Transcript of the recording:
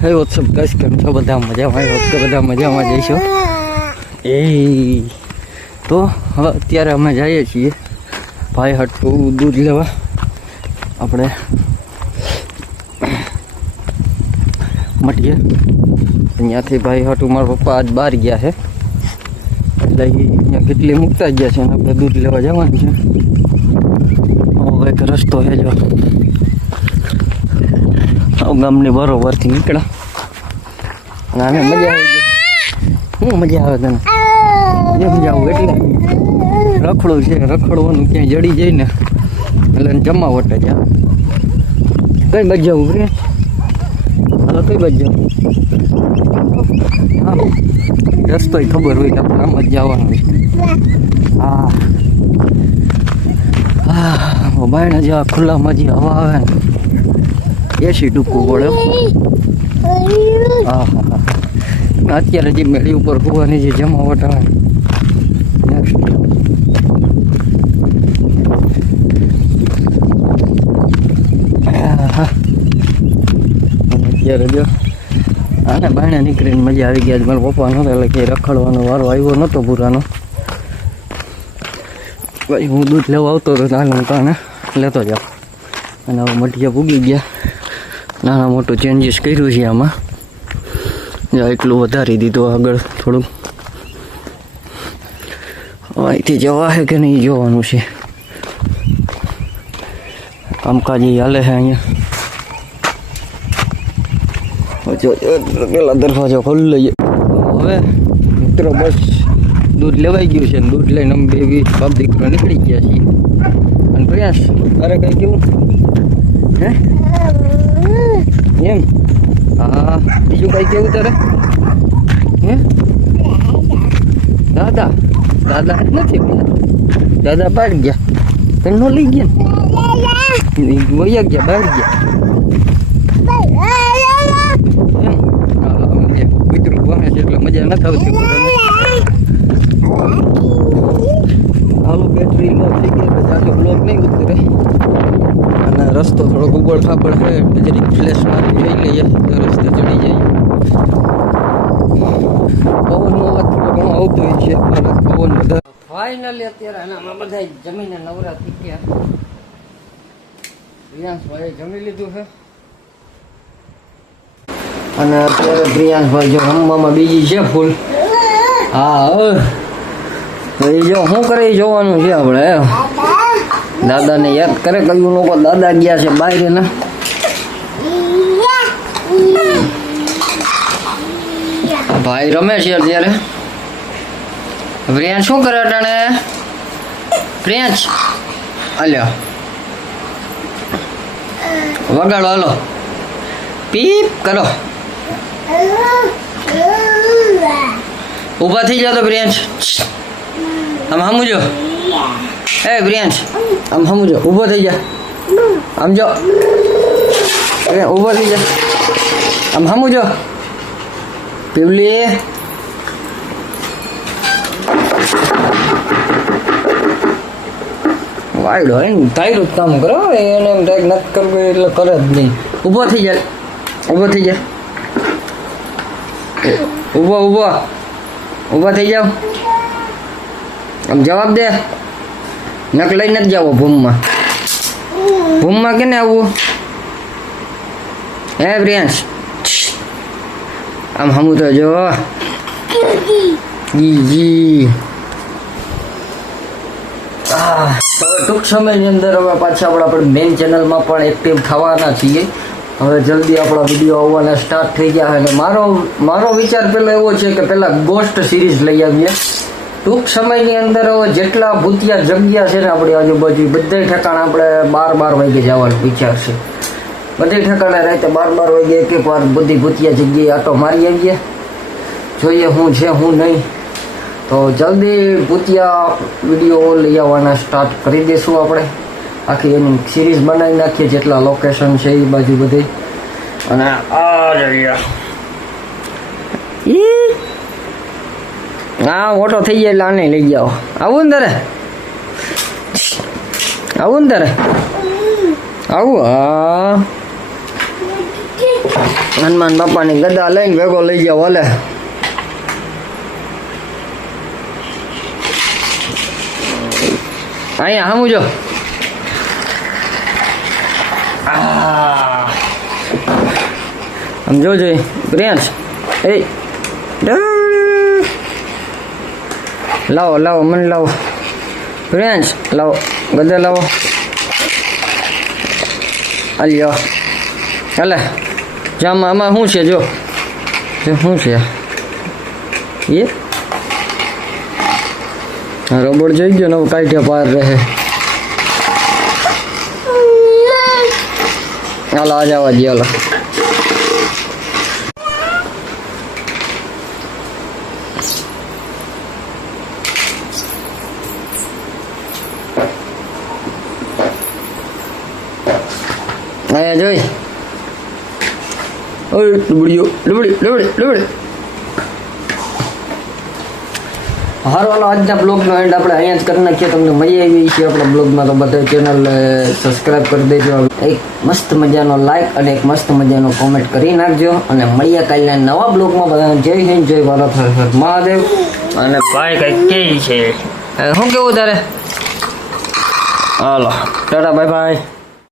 હે WhatsApp guys, કેમ છો બધા મજામાં? હોપ કે બધા મજામાં જઈશો. એ તો હવે અત્યારે અમે જઈએ છીએ ભાઈ હાટું દૂધ લેવા. આપણે મટીએ અહીંયાથી ભાઈ હાટું મારા પપ્પા આજ બહાર ગયા છે, એટલે અહીંયા કેટલી મૂકતા ગયા છે અને આપણે દૂધ લેવા જવાનું છે. હવે એક રસ્તો છે જો ગામની બરોબરથી નીકળ્યા અને આને મજા આવી ગઈ. શું મજા આવે તને? એ મજા આવું એટલે રખડું છે, રખડવાનું ક્યાંય જડી જાય ને એટલે જમાવટ જ આવે. કઈ બાજુ જવું રે? હાલો કઈ બાજુ જવું? હા રસ્તો ખબર હોય કે આપણે આમ જ જવાનું. હા હા બાયણા જેવા ખુલ્લામાં જે હવા આવે ને એસી ટૂંકું પડે. હા હા અત્યારે જે મેળી ઉપર કૂવાની જે જમાવટ આવે અત્યારે જો આને બાયણે નીકળીને મજા આવી ગયા. મારા પપ્પા નહોતા એટલે કે રખડવાનો વારો આવ્યો નહોતો પૂરાનો. ભાઈ હું દૂધ લેવા આવતો હતો તાને હું કાને લેતો જાઉં. અને હવે મટીયા પૂગી ગયા. નાના મોટું ચેન્જીસ કર્યું છે આમાં, એટલું વધારી દીધું આગળ થોડુંક. અહીંથી જવા છે કે નહીં જોવાનું છે. કામકાજી હાલે છે અહીંયા. પેલા દરવાજો ખોલી લઈએ. હવે મિત્રો બસ દૂધ લેવાઈ ગયું છે. દૂધ લઈને અમે બે બાપ દીકરા નીકળી ગયા છીએ. અને પ્રયાસ તારે કઈ કેવું હે એમ? હા બીજું કઈ કેવું તારે હે? દાદા દાદા નથી, દાદા બહાર ગયા. તમે નો લઈ ગયા ને વયા ગયા બહાર ગયા. કૂતરું બને છે એટલે મજા નથી આવતી. હાલો બેટરી નો થઈ ગઈ એટલે જાજો બ્લોક નહીં ઉતરે. અને રસ્તો થોડોક ઉબડ ખાબડ છે એટલે જરીક ફ્લેશ મારી જઈ લઈએ તો રસ્તે ચડી જાય. પવનનો અવાજ થોડો ઘણો આવતો હોય છે, પવન બધા. ફાઇનલી અત્યારે આમાં બધા જમીને નવરા થઈ ગયા. પ્રિયાંશભાઈ જમી લીધું છે અને અત્યારે પ્રિયાંશભાઈ જો રમવામાં બીજી છે ફૂલ. હા એ જો શું કરે જોવાનું છે આપણે. દાદાને યાદ કરે કયું લોકો દાદા ગયા છે બહાર ને. ભાઈ રમે છે અત્યારે. પ્રિયાંશ શું કરે અટાણે? પ્રિયાંશ હાલ્યો વગાડો, હાલો પીપ કરો. ઊભા થઈ જાઓ તો પ્રિયાંશ આમ સમજો. એ પ્રિયાંશ આમ સમજો, ઊભો થઈ જા. આમ જો ઊભો થઈ જા, આમ સમજો. પીવલી વાયડો હે ને તાયરું જ કામ કરો. એને એમ થાય નથી કરવું એટલે કરે જ નહીં. ઊભો થઈ જાય, ઊભો થઈ જાય. ઊભો ઊભો ઊભા થઈ જાઓ. આમ જવાબ દે. નક લઈને જ જાઓ ભૂમમાં. ભૂમમાં કેને આવવું હે પ્રિયાંશ? આમ હમું તો જો જી. હવે ટૂંક સમયની અંદર હવે પાછા આપણે મેઇન ચેનલમાં પણ એક્ટિવ થવાના છીએ. હવે જલ્દી આપણા વિડીયો આવવાના સ્ટાર્ટ થઈ ગયા. અને મારો વિચાર પહેલાં એવો છે કે પહેલાં ગોસ્ટ સિરીઝ લઈ આવીએ. ટૂંક સમયની અંદર હવે જેટલા ભૂતિયા જગ્યા છે ને આપણી આજુબાજુ બધા ઠેકાણે આપણે 12 વાગે જવાનો વિચાર છે. બધે ઠેકાણે રાતે 12 વાગે એક વાર બધી ભૂતિયા જગ્યાએ આટો મારી આવીએ, જોઈએ શું છે શું નહીં. તો જલ્દી ભૂતિયા વિડીયો લઈ આવવાના સ્ટાર્ટ કરી દઈશું આપણે. આખી એની સિરીઝ બનાવી નાખીએ જેટલા લોકેશન છે એ બાજુ બધે. અને આ રહ્યા હા મોટો થઈ જાય એટલે આને લઈ જાઓ. આવું ને તારે? આવું ને તારે? આવું? હા હનુમાન બાપાની ગદા લઈને ભેગો લઈ જાવ હાલે. અહીંયા સામું જો. આમ જોજે પ્રિયાંશ. એ લાવો લાવો મને લાવો પ્રિયાંશ, લાવો ગદા લાવો. હાલ્યો હાલે જામાં. આમાં શું છે જો, શું છે એ રબડ જઈ ગયો ને હવે કાઢ્યા પાર રહે. હાલો આ જવા દે. હાલો આયા જોઈ. ઓય ડુબડીઓ ડુબડી ડુબડી ડુબડી. હારો હાલો આજના બ્લોગનો એન્ડ આપણે અહીંયા જ કરી નાખીએ. તમને મજા આવી છે આપણા બ્લોગમાં તો બધા ચેનલ સબસ્ક્રાઈબ કરી દેજો. એક મસ્ત મજાનો લાઈક અને એક મસ્ત મજાનો કોમેન્ટ કરી નાખજો. અને મળીએ કાલના નવા બ્લોગમાં. બધા જય હિન્દ, જય ભારત, હર હર મહાદેવ. અને ભાઈ કંઈક કે છે શું કેવું તારે? હાલો ટાટા બાય બાય.